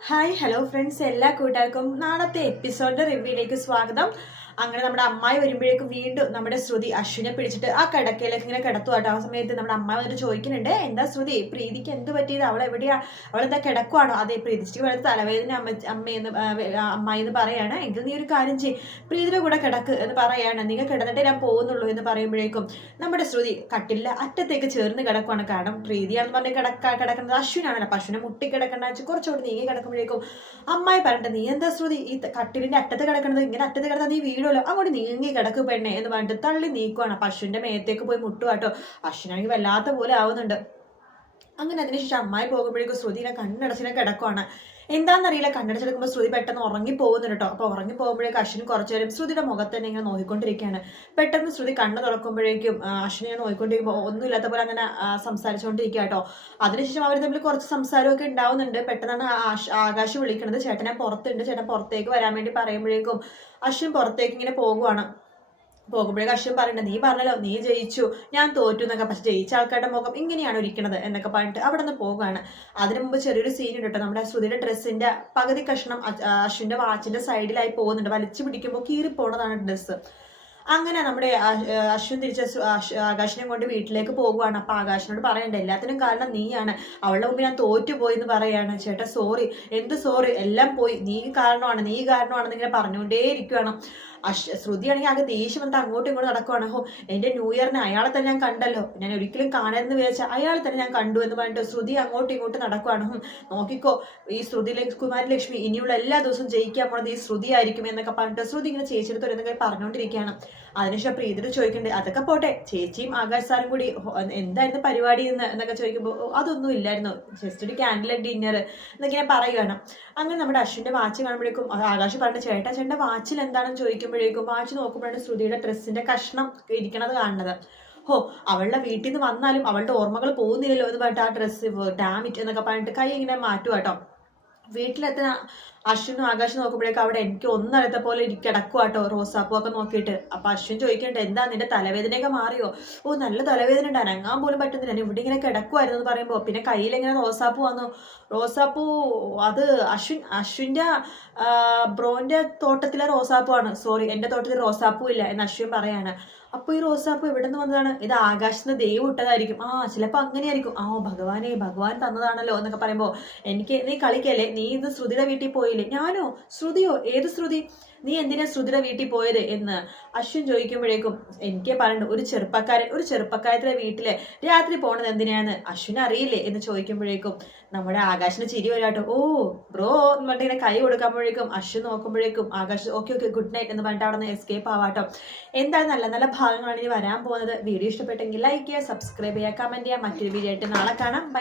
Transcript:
Hi hello friends എല്ലാ കൂട്ടുകാർക്കും നാളത്തെ എപ്പിസോഡ് റിവ്യൂയിലേക്ക് സ്വാഗതം. അങ്ങനെ നമ്മുടെ അമ്മായി വരുമ്പോഴേക്കും വീണ്ടും നമ്മുടെ ശ്രുതി അശ്വിനെ പിടിച്ചിട്ട് ആ കിടക്കയിലേക്ക് ഇങ്ങനെ കിടത്തു കേട്ടോ ആ സമയത്ത് നമ്മുടെ അമ്മ വന്നിട്ട് ചോദിക്കുന്നുണ്ട് എന്താ ശ്രുതി? പ്രീതിക്ക് എന്ത് പറ്റിയത്? അവൾ എവിടെയാ? അവൾ എന്താ കിടക്കുവാണോ? അതെ പ്രീതിക്ക് വളരെ തലവേദന അമ്മ അമ്മയെന്ന് അമ്മായി എന്ന് പറയാണ്. എങ്കിൽ നീ ഒരു കാര്യം ചെയ്യ്. പ്രീതിയുടെ കൂടെ കിടക്ക് എന്ന് പറയാണ്. നിങ്ങൾ കിടന്നിട്ടേ ഞാൻ പോകുന്നുള്ളൂ എന്ന് പറയുമ്പോഴേക്കും നമ്മുടെ ശ്രുതി കട്ടില്ല അറ്റത്തേക്ക് ചേർന്ന് കിടക്കുവാണ്. കാരണം പ്രീതിയാണെന്ന് പറഞ്ഞ് കിടക്ക കിടക്കുന്നത് അശ്വിനാണല്ലോ. അപ്പൊ അശ്വിനെ മുട്ടി കിടക്കണ്ട വെച്ച് കുറച്ചുകൂടി നീങ്ങി കിടക്കുമ്പോഴേക്കും അമ്മായി പറഞ്ഞിട്ട് നീ എന്താ ശ്രുതി? ഈ കട്ടിലിന്റെ അറ്റത്ത് കിടക്കണത് ഇങ്ങനെ അറ്റത്ത് കിടന്നാൽ നീ വീടുമല്ലോ അങ്ങോട്ട് നീങ്ങി കിടക്ക് പെണ്ണെ എന്ന് പറഞ്ഞിട്ട് തള്ളി നീക്കുവാണ്. പശുവിന്റെ മേത്തേക്ക് പോയി മുട്ടുവാട്ടോ. പശുവിനാണെങ്കിൽ വല്ലാത്ത പോലെ ആവുന്നുണ്ട്. അങ്ങനെ അതിനുശേഷം അമ്മായി പോകുമ്പോഴേക്കും ശ്രുതിനെ കണ്ണടച്ചിനെ കിടക്കുവാണ്. എന്താണെന്നറിയില്ല കണ്ണടച്ചെടുക്കുമ്പോൾ ശ്രുതി പെട്ടെന്ന് ഉറങ്ങി പോകുന്നുണ്ട് കേട്ടോ അപ്പോൾ ഉറങ്ങി പോകുമ്പോഴേക്കും അശ്വിൻ കുറച്ചു നേരം ശ്രുതിയുടെ മുഖത്ത് തന്നെ ഇങ്ങനെ നോക്കിക്കൊണ്ടിരിക്കുകയാണ്. പെട്ടെന്ന് ശ്രുതി കണ്ണ് തുറക്കുമ്പോഴേക്കും അശ്വിനെ നോക്കിക്കൊണ്ടിരിക്കുമ്പോൾ ഒന്നുമില്ലാത്ത പോലെ അങ്ങനെ സംസാരിച്ചുകൊണ്ടിരിക്കുക കേട്ടോ അതിനുശേഷം അവർ തമ്മിൽ കുറച്ച് സംസാരമൊക്കെ ഉണ്ടാവുന്നുണ്ട്. പെട്ടെന്നാണ് ആകാശ് വിളിക്കുന്നത്. ചേട്ടനെ പുറത്തുണ്ട്. ചേട്ടൻ പുറത്തേക്ക് വരാൻ വേണ്ടി പറയുമ്പോഴേക്കും അശ്വിൻ പുറത്തേക്ക് ഇങ്ങനെ പോകുവാണ്. പോകുമ്പോഴേക്കും കശ്യം പറയണ്ട നീ പറഞ്ഞല്ലോ നീ ജയിച്ചു ഞാൻ തോറ്റു എന്നൊക്കെ പക്ഷെ ജയിച്ച ആൾക്കാരുടെ മുഖം ഇങ്ങനെയാണ് ഇരിക്കുന്നത് എന്നൊക്കെ പറഞ്ഞിട്ട് അവിടെ നിന്ന് പോകുകയാണ് അതിനു മുമ്പ് ചെറിയൊരു സീൻ ഉണ്ട് നമ്മുടെ ശ്രുതിയുടെ ഡ്രസ്സിന്റെ പകുതി കഷ്ണം അശ്വിന്റെ വാച്ചിന്റെ സൈഡിലായി പോകുന്നുണ്ട്. വലിച്ചു പിടിക്കുമ്പോൾ കീറി പോണതാണ് ഡ്രസ്സ് അങ്ങനെ നമ്മുടെ അശ്വൻ തിരിച്ച ആകാശിനെ കൊണ്ട് വീട്ടിലേക്ക് പോകുവാണ്. അപ്പൊ ആകാശിനോട് പറയണ്ട എല്ലാത്തിനും കാരണം നീയാണ്. അവളുടെ മുമ്പ് ഞാൻ തോറ്റുപോയി എന്ന് പറയാണ്. ചേട്ടാ സോറി എന്ത് സോറി എല്ലാം പോയി. നീ കാരണമാണ് നീ കാരണമാണെന്ന് ഇങ്ങനെ പറഞ്ഞുകൊണ്ടേ ഇരിക്കുകയാണ് അശ് ശ്രുതിയാണെങ്കിൽ ആകെ ദേഷ്യം വന്നിട്ട് അങ്ങോട്ടും ഇങ്ങോട്ടും നടക്കുവാണ്. ഹോ എന്റെ ന്യൂ ഇയറിന് അയാളെ തന്നെ ഞാൻ കണ്ടല്ലോ. ഞാൻ ഒരിക്കലും കാണരുതെന്ന് വിചാരിച്ച അയാളെ തന്നെ ഞാൻ കണ്ടു എന്ന് പറഞ്ഞിട്ട് ശ്രുതി അങ്ങോട്ടും ഇങ്ങോട്ടും നടക്കുവാണ്. നോക്കിക്കോ ഈ ശ്രുതി ലക്ഷ്- കുമാരി ലക്ഷ്മി ഇനിയുള്ള എല്ലാ ദിവസവും ജയിക്കാൻ പോണത് ഈ ശ്രുതി ആയിരിക്കും എന്നൊക്കെ പറഞ്ഞിട്ട് ശ്രുതി ഇങ്ങനെ ചേച്ചിയുടെ എന്നൊക്കെ പറഞ്ഞുകൊണ്ടിരിക്കുകയാണ്. അതിനുശേഷം പ്രീതിയുടെ ചോദിക്കണ്ടേ? അതൊക്കെ പോട്ടെ. ചേച്ചിയും ആകാശ് സാറും കൂടി എന്തായിരുന്നു പരിപാടി എന്ന് എന്നൊക്കെ ചോദിക്കുമ്പോൾ "ഓ, അതൊന്നും ഇല്ലായിരുന്നു. ജസ്റ്റ് ഒരു ക്യാൻഡിൽ ഡിന്നർ എന്നിങ്ങനെ പറയുകയാണ് അങ്ങനെ നമ്മുടെ അശ്വിന്റെ വാച്ച് കാണുമ്പോഴേക്കും ആകാശ് പറഞ്ഞു ചേട്ടാ ചേട്ടന്റെ വാച്ചിൽ എന്താണെന്ന് ചോദിക്കുമ്പോഴേക്കും വാച്ച് നോക്കുമ്പോഴാണ് ശ്രുതിയുടെ ഡ്രസ്സിന്റെ കഷ്ണം ഇരിക്കണത് കാണുന്നത്. ഓ അവളുടെ വീട്ടിൽ നിന്ന് വന്നാലും അവളുടെ ഓർമ്മകൾ പോകുന്നില്ലല്ലോ എന്ന് പറഞ്ഞിട്ട് ആ ഡ്രസ്സ് ഡാമിറ്റ് എന്നൊക്കെ പറഞ്ഞിട്ട് കൈ ഇങ്ങനെ മാറ്റുക കേട്ടോ വീട്ടിലെത്തുന്ന അശ്വിനും ആകാശം നോക്കുമ്പോഴേക്കും അവിടെ എനിക്ക് ഒന്നറിയത്ത പോലെ കേട്ടോ റോസാപ്പൂ ഒക്കെ നോക്കിയിട്ട്. അപ്പൊ അശ്വിൻ ചോദിക്കണ്ട എന്താ നിന്റെ തലവേദനയൊക്കെ മാറിയോ? ഓ നല്ല തലവേദന ഉണ്ട്. അനങ്ങാൻ പോലും പറ്റുന്നില്ല. ഞാൻ ഇവിടെ ഇങ്ങനെ കിടക്കുമായിരുന്നു എന്ന് പറയുമ്പോൾ പിന്നെ കയ്യിൽ എങ്ങനെ റോസാപ്പൂ വന്നു? റോസാപ്പൂ അത് അശ്വിൻ അശ്വിന്റെ ബ്രോന്റെ തോട്ടത്തിലെ റോസാപ്പൂ ആണ്. സോറി എന്റെ തോട്ടത്തിൽ റോസാപ്പൂ ഇല്ല എന്ന് അശ്വിൻ പറയാണ്. അപ്പൊ ഈ റോസാപ്പ് എവിടെ നിന്ന് വന്നതാണ്? ഇത് ആകാശത്തിന് ദൈവം ഇട്ടതായിരിക്കും. ആ ചിലപ്പോ അങ്ങനെയായിരിക്കും. ആ ഭഗവാനെ ഭഗവാൻ തന്നതാണല്ലോ എന്നൊക്കെ പറയുമ്പോ എനിക്ക് നീ കളിക്കല്ലേ? ഇത് ശ്രുതിയുടെ വീട്ടിൽ പോയില്ലേ? ഞാനോ? ശ്രുതിയോ? ഏത് ശ്രുതി? നീ എന്തിനാ ശ്രുതിയുടെ വീട്ടിൽ പോയത് എന്ന് അശ്വിൻ ചോദിക്കുമ്പോഴേക്കും എനിക്ക് പറയണ്ട ഒരു ചെറുപ്പക്കാരൻ ഒരു ചെറുപ്പക്കാരത്തിലെ വീട്ടിലെ രാത്രി പോണത് എന്തിനാന്ന് അശ്വിൻ അറിയില്ലേ എന്ന് ചോദിക്കുമ്പോഴേക്കും നമ്മുടെ ആകാശിന് ചിരി വരാട്ടോ ഓ ബ്രോ എന്ന് പറഞ്ഞിട്ട് ഇങ്ങനെ കൈ കൊടുക്കുമ്പോഴേക്കും Ashwin നോക്കുമ്പോഴേക്കും Akash okay okay good night എന്ന് പറഞ്ഞിട്ട് അവിടെ നിന്ന് എസ്കേപ്പ് ആവാട്ടോ. എന്തായാലും നല്ല നല്ല ഭാഗങ്ങളാണ് ഇനി വരാൻ പോകുന്നത്. വീഡിയോ ഇഷ്ടപ്പെട്ടെങ്കിൽ ലൈക്ക് ചെയ്യുക സബ്സ്ക്രൈബ് ചെയ്യുക കമന്റ് ചെയ്യുക. മറ്റൊരു വീഡിയോ ആയിട്ട് നാളെ കാണാം. ബൈ